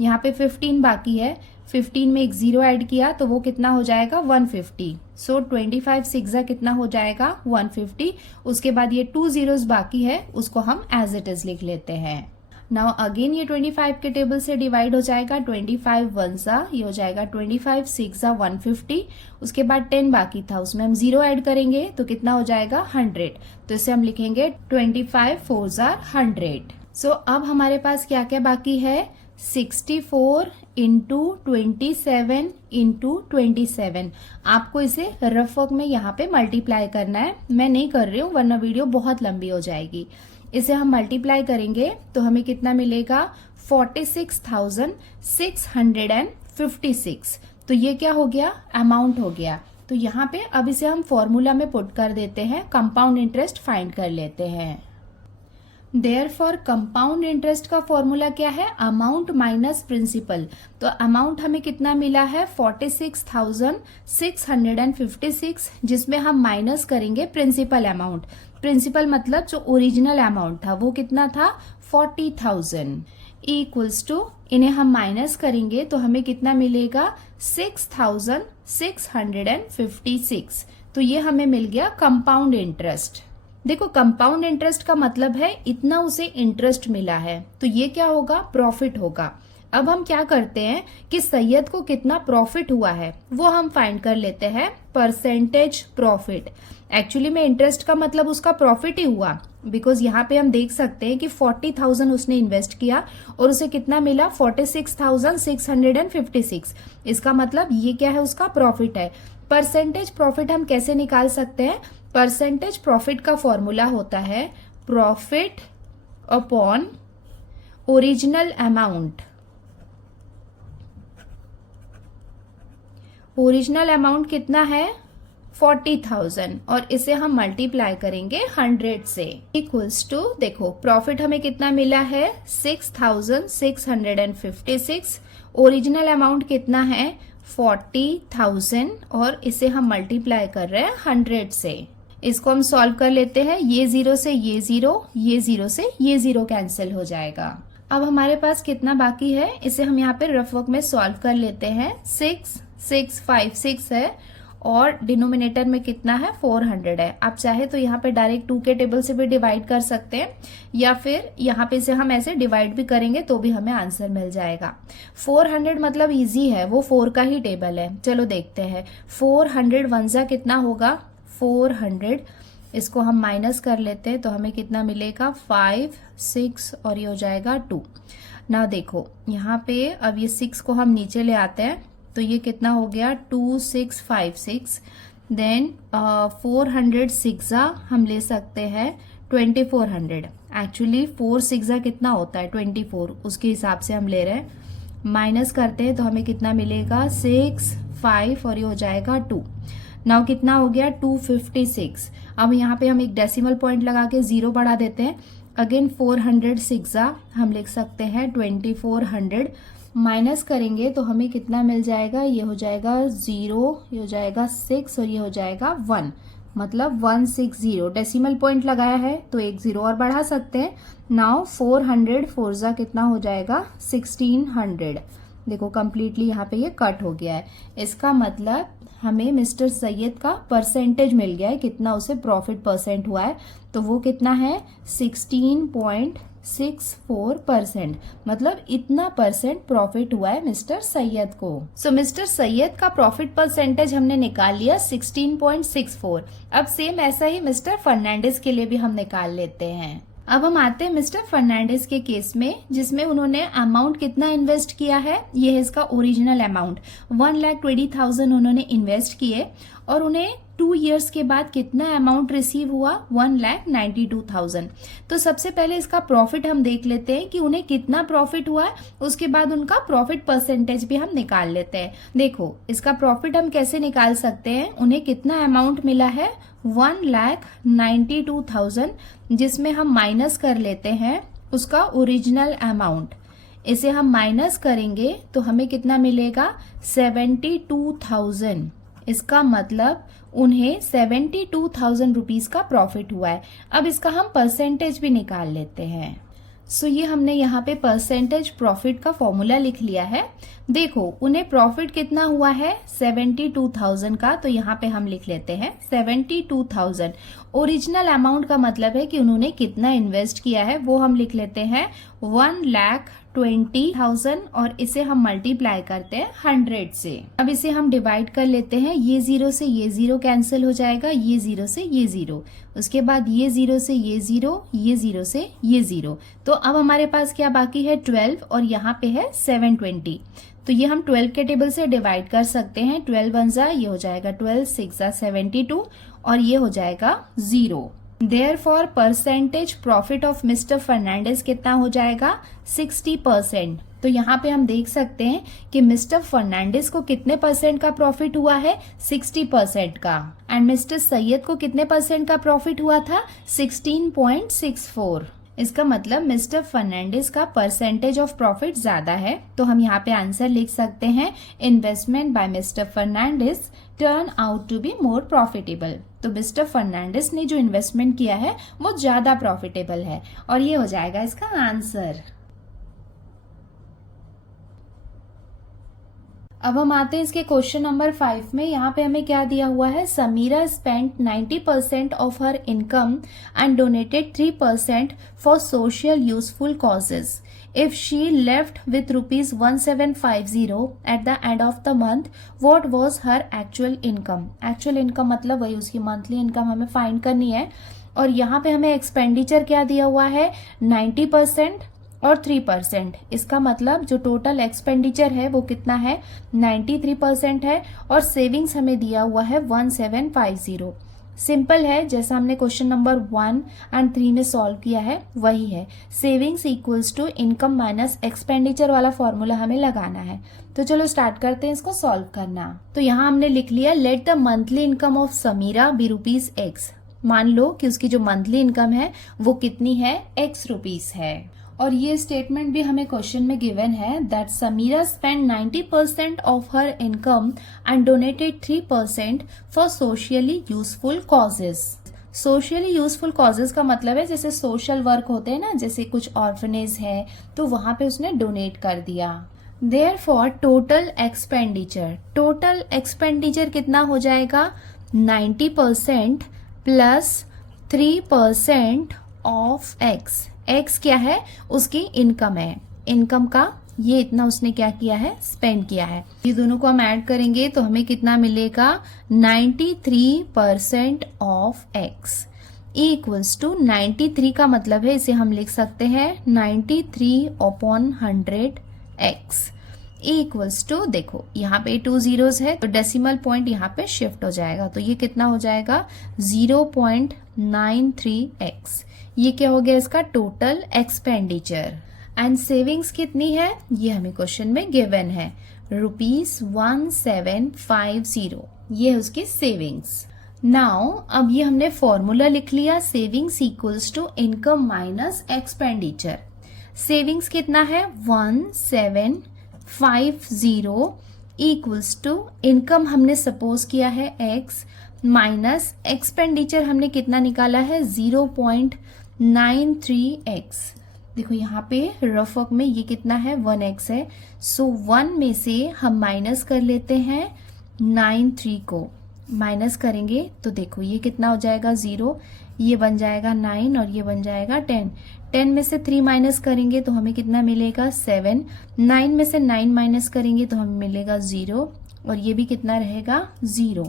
यहाँ पे 15 बाकी है, 15 में एक 0 ऐड किया तो वो कितना हो जाएगा, 150। सो 25 6 ज़ा कितना हो जाएगा, 150। उसके बाद ये 2 zeros बाकी है, उसको हम एज इट इज लिख लेते हैं। नाउ अगेन ये 25 के टेबल से डिवाइड हो जाएगा। 25 1 ज़ा, ये हो जाएगा 25 6 ज़ा 150। उसके बाद 10 बाकी था, उसमें हम 0 ऐड करेंगे तो कितना हो जाएगा, 100। तो इसे हम लिखेंगे 25 4 ज़ा 100। सो अब हमारे पास क्या क्या बाकी है, 64 इंटू 27 इंटू 27। आपको इसे रफ वर्क में यहाँ पे मल्टीप्लाई करना है, मैं नहीं कर रही हूँ वरना वीडियो बहुत लंबी हो जाएगी। इसे हम मल्टीप्लाई करेंगे तो हमें कितना मिलेगा, 46,656। तो ये क्या हो गया, अमाउंट हो गया। तो यहाँ पे अब इसे हम फॉर्मूला में पुट कर देते हैं, कंपाउंड इंटरेस्ट फाइंड कर लेते हैं। देयरफॉर कंपाउंड इंटरेस्ट का फॉर्मूला क्या है, अमाउंट माइनस प्रिंसिपल। तो अमाउंट हमें कितना मिला है, 46,656, जिसमें हम माइनस करेंगे प्रिंसिपल अमाउंट। प्रिंसिपल मतलब जो ओरिजिनल अमाउंट था वो कितना था, 40,000 इक्वल्स टू, इन्हें हम माइनस करेंगे तो हमें कितना मिलेगा, 6,656। तो ये हमें मिल गया कंपाउंड इंटरेस्ट। देखो कंपाउंड इंटरेस्ट का मतलब है इतना उसे इंटरेस्ट मिला है, तो ये क्या होगा, प्रॉफिट होगा। अब हम क्या करते हैं कि सैयद को कितना प्रॉफिट हुआ है वो हम फाइंड कर लेते हैं, परसेंटेज प्रॉफिट। एक्चुअली में इंटरेस्ट का मतलब उसका प्रॉफिट ही हुआ, बिकॉज यहाँ पे हम देख सकते हैं कि 40,000 उसने इन्वेस्ट किया और उसे कितना मिला, 46,656। इसका मतलब ये क्या है, उसका प्रॉफिट है। परसेंटेज प्रॉफिट हम कैसे निकाल सकते हैं? परसेंटेज प्रॉफिट का फॉर्मूला होता है profit upon original amount. Original amount कितना है? 40,000 और इसे हम मल्टीप्लाई करेंगे 100 से। इक्वल्स टू, देखो प्रॉफिट हमें कितना मिला है? 6,656। ओरिजिनल अमाउंट कितना है? 40,000 और इसे हम मल्टीप्लाई कर रहे हैं 100 से। इसको हम सॉल्व कर लेते हैं। ये जीरो से ये जीरो, ये जीरो से ये जीरो कैंसिल हो जाएगा। अब हमारे पास कितना बाकी है? इसे हम यहाँ पे रफ वर्क में सॉल्व कर लेते हैं। 6,656 है और डिनोमिनेटर में कितना है? 400 है। आप चाहे तो यहाँ पे डायरेक्ट 2 के टेबल से भी डिवाइड कर सकते हैं या फिर यहाँ पे से हम ऐसे डिवाइड भी करेंगे तो भी हमें आंसर मिल जाएगा। 400 मतलब इजी है, वो 4 का ही टेबल है। चलो देखते हैं। 400 वंजा कितना होगा? 400। इसको हम माइनस कर लेते हैं तो हमें कितना मिलेगा? 5, 6 और ये हो जाएगा 2। ना देखो यहाँ पे अब ये 6 को हम नीचे ले आते हैं तो ये कितना हो गया? 2656। देन 400 सिक्सा हम ले सकते हैं 2400। एक्चुअली 4 सिक्सा कितना होता है? 24, उसके हिसाब से हम ले रहे हैं। माइनस करते हैं तो हमें कितना मिलेगा? 6, 5 और ये हो जाएगा 2। नाउ कितना हो गया? 256। अब यहाँ पे हम एक डेसिमल पॉइंट लगा के 0 बढ़ा देते हैं। अगेन 400 सिक्सा हम लिख सकते हैं 2400। माइनस करेंगे तो हमें कितना मिल जाएगा? ये हो जाएगा 0, ये हो जाएगा 6 और ये हो जाएगा 1, मतलब 160। डेसिमल पॉइंट लगाया है तो एक 0 और बढ़ा सकते हैं। नाउ 400 4 कितना हो जाएगा? 1600। देखो कंप्लीटली यहाँ पे ये कट हो गया है। इसका मतलब हमें मिस्टर सैयद का परसेंटेज मिल गया है, कितना उसे प्रॉफिट परसेंट हुआ है। तो वो कितना है? 16.64%। मतलब इतना परसेंट प्रॉफिट हुआ है मिस्टर सैयद को। सो मिस्टर सैयद का प्रॉफिट परसेंटेज हमने निकाल लिया 16.64। अब सेम ऐसा ही मिस्टर फर्नांडिस के लिए भी हम निकाल लेते हैं। अब हम आते हैं मिस्टर फर्नांडिस के केस में, जिसमें उन्होंने अमाउंट कितना इन्वेस्ट किया है? ये है इसका ओरिजिनल अमाउंट। 1,20,000 उन्होंने इन्वेस्ट किए और उन्हें 2 इयर्स के बाद कितना अमाउंट रिसीव हुआ? 1,92,000। तो सबसे पहले इसका प्रॉफिट हम देख लेते हैं कि उन्हें कितना प्रॉफिट हुआ है, उसके बाद उनका प्रॉफिट परसेंटेज भी हम निकाल लेते हैं। देखो इसका प्रॉफिट हम कैसे निकाल सकते हैं? उन्हें कितना अमाउंट मिला है? 1,92,000, जिसमें हम माइनस कर लेते हैं उसका ओरिजिनल अमाउंट। इसे हम माइनस करेंगे तो हमें कितना मिलेगा? 72,000। इसका मतलब उन्हें 72,000 रुपीज का प्रॉफिट हुआ है। अब इसका हम परसेंटेज भी निकाल लेते हैं। सो ये हमने यहाँ पे परसेंटेज प्रॉफिट का फॉर्मूला लिख लिया है। देखो उन्हें प्रॉफिट कितना हुआ है? 72,000 का, तो यहाँ पे हम लिख लेते हैं 72,000। ओरिजिनल अमाउंट का मतलब है कि उन्होंने कितना इन्वेस्ट किया है, वो हम लिख लेते हैं 1,20,000 और इसे हम मल्टीप्लाई करते हैं 100 से। अब इसे हम डिवाइड कर लेते हैं। ये 0 से ये 0 कैंसिल हो जाएगा, ये 0 से ये 0, उसके बाद ये 0 से ये 0, ये 0 से ये 0। तो अब हमारे पास क्या बाकी है? 12 और यहाँ पे है 720। तो ये हम 12 के टेबल से डिवाइड कर सकते हैं। 12 1 जा, ये हो जाएगा 12, 6 जा 72 और ये हो जाएगा 0। Therefore percentage profit of mister Fernandes कितना हो जाएगा? 60%। तो यहाँ पे हम देख सकते हैं कि मिस्टर फर्नांडिस को कितने परसेंट का प्रॉफिट हुआ है? 60% का। एंड मिस्टर सैयद को कितने परसेंट का प्रॉफिट हुआ था? 16.64। इसका मतलब मिस्टर फर्नांडिस का परसेंटेज ऑफ प्रॉफिट ज्यादा है। तो हम यहाँ पे आंसर लिख सकते हैं investment by mister Fernandes turn out to be more profitable. तो मिस्टर फर्नांडिस ने जो इन्वेस्टमेंट किया है वो ज्यादा प्रॉफिटेबल है और ये हो जाएगा इसका आंसर। अब हम आते हैं इसके क्वेश्चन नंबर 5 में। यहाँ पे हमें क्या दिया हुआ है? Samira spent 90% of her income and donated 3% for social useful causes. If she left with rupees 1750 at the end of the month, what was her actual income? Actual income मतलब वही उसकी मंथली इनकम हमें फाइंड करनी है। और यहाँ पे हमें एक्सपेंडिचर क्या दिया हुआ है? 90% और 3%। इसका मतलब जो टोटल एक्सपेंडिचर है वो कितना है, 93% है, और सेविंग्स हमें दिया हुआ है 1750। सिंपल है, जैसा हमने क्वेश्चन नंबर 1 एंड 3 में सॉल्व किया है वही है। Savings equals to income minus expenditure वाला फॉर्मूला हमें लगाना है। तो चलो स्टार्ट करते हैं इसको सॉल्व करना। तो यहाँ हमने लिख लिया, let the monthly income of Samira be ₹X। मान लो कि उसकी जो मंथली इनकम है वो कितनी है, X रुपीस है। और ये स्टेटमेंट भी हमें क्वेश्चन में गिवन है that Samira spend 90% of her income and donated 3% for socially useful causes. Socially useful causes का मतलब है जैसे सोशल वर्क होते हैं ना, जैसे कुछ ऑर्फनेज है तो वहां पे उसने डोनेट कर दिया। देयरफॉर टोटल एक्सपेंडिचर कितना हो जाएगा, 90% प्लस 3% ऑफ एक्स क्या है, उसकी इनकम है। इनकम का ये इतना उसने क्या किया है, स्पेंड किया है। ये दोनों को हम ऐड करेंगे तो हमें कितना मिलेगा, 93% ऑफ एक्स इक्वल्स टू 93 का मतलब है इसे हम लिख सकते हैं 93/100 एक्स इक्वल्स टू, देखो यहाँ पे 2 zeros है तो डेसिमल पॉइंट यहाँ पे शिफ्ट हो जाएगा, तो ये कितना हो जाएगा 0.93x। ये क्या हो गया इसका टोटल एक्सपेंडिचर। एंड सेविंग्स कितनी है, ये हमें क्वेश्चन में गिवन है ₹1750, ये है उसकी सेविंग्स। नाउ अब ये हमने फॉर्मूला लिख लिया, savings equals to income minus expenditure. Savings कितना है 1750 इक्वल्स टू इनकम हमने सपोज किया है x माइनस एक्सपेंडिचर हमने कितना निकाला है 0.93x। देखो यहाँ पे रफ वर्क में ये कितना है 1x है, सो 1 में से हम माइनस कर लेते हैं 93 को, माइनस करेंगे तो देखो ये कितना हो जाएगा 0, ये बन जाएगा 9 और ये बन जाएगा 10। 10 में से 3 माइनस करेंगे तो हमें कितना मिलेगा 7। 9 में से 9 माइनस करेंगे तो हमें मिलेगा 0 और ये भी कितना रहेगा 0।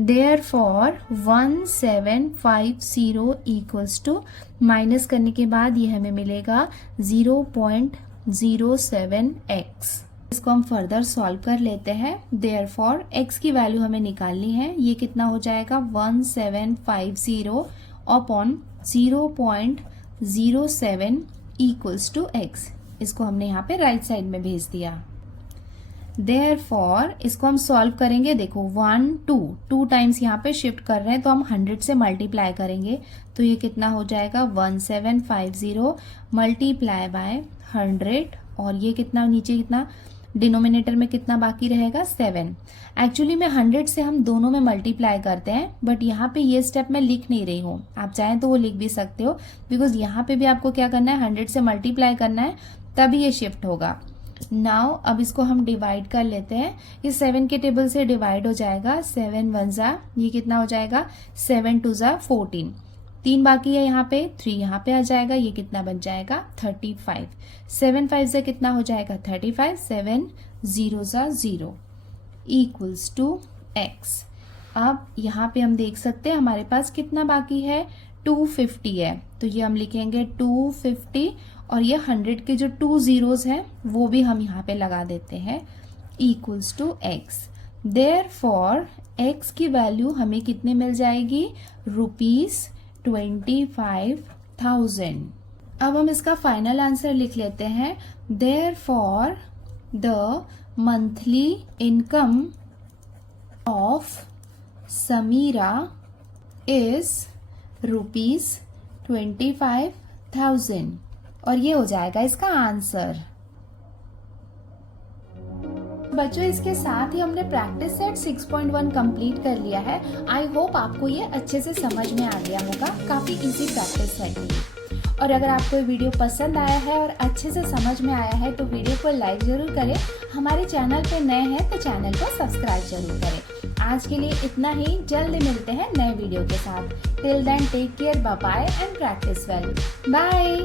Therefore 1750 इक्वल्स टू माइनस करने के बाद ये हमें मिलेगा 0.07x। इसको हम फर्दर सॉल्व कर लेते हैं। Therefore x की वैल्यू हमें निकालनी है, ये कितना हो जाएगा 1750 अपॉन 0.07 इक्वल्स टू x। इसको हमने यहाँ पे राइट साइड में भेज दिया। Therefore इसको हम सॉल्व करेंगे, देखो 2 टाइम्स यहाँ पे शिफ्ट कर रहे हैं तो हम 100 से मल्टीप्लाई करेंगे तो ये कितना हो जाएगा 1750 मल्टीप्लाई बाय 100 और ये कितना नीचे कितना डिनोमिनेटर में कितना बाकी रहेगा 7। एक्चुअली में 100 से हम दोनों में मल्टीप्लाई करते हैं बट यहाँ पे ये स्टेप मैं लिख नहीं रही हूँ, आप चाहें तो वो लिख भी सकते हो बिकॉज यहाँ पे भी आपको क्या करना है 100 से मल्टीप्लाई करना है तभी ये शिफ्ट होगा। नाउ अब इसको हम डिवाइड कर लेते हैं, ये 7 के टेबल से डिवाइड हो जाएगा, 7 1 जा, ये कितना हो जाएगा 7 2 जा 14, 3 बाकी है यहाँ पे, 3 यहाँ पे आ जाएगा, ये कितना बन जाएगा 35। 7 5 से कितना हो जाएगा 35, 7 0 जा 0 इक्वल्स टू x। अब यहाँ पे हम देख सकते हैं हमारे पास कितना बाकी है 250 है, तो ये हम लिखेंगे 250 और ये 100 के जो 2 zeros हैं वो भी हम यहाँ पे लगा देते हैं equals to x। Therefore x की वैल्यू हमें कितने मिल जाएगी ₹25,000। अब हम इसका फाइनल आंसर लिख लेते हैं। Therefore the monthly income of Samira is ₹25,000 और ये हो जाएगा इसका आंसर। बच्चों इसके साथ ही हमने प्रैक्टिस सेट 6.1 कंप्लीट कर लिया है। आई होप आपको ये अच्छे से समझ में आ गया होगा, काफी इजी प्रैक्टिस सेट है। और अगर आपको ये वीडियो पसंद आया है और अच्छे से समझ में आया है तो वीडियो को लाइक जरूर करें। हमारे चैनल पे नए हैं तो चैनल को सब्सक्राइब जरूर करें। आज के लिए इतना ही, जल्द मिलते हैं नए वीडियो के साथ। Till then take care, bye bye and practise well. Bye.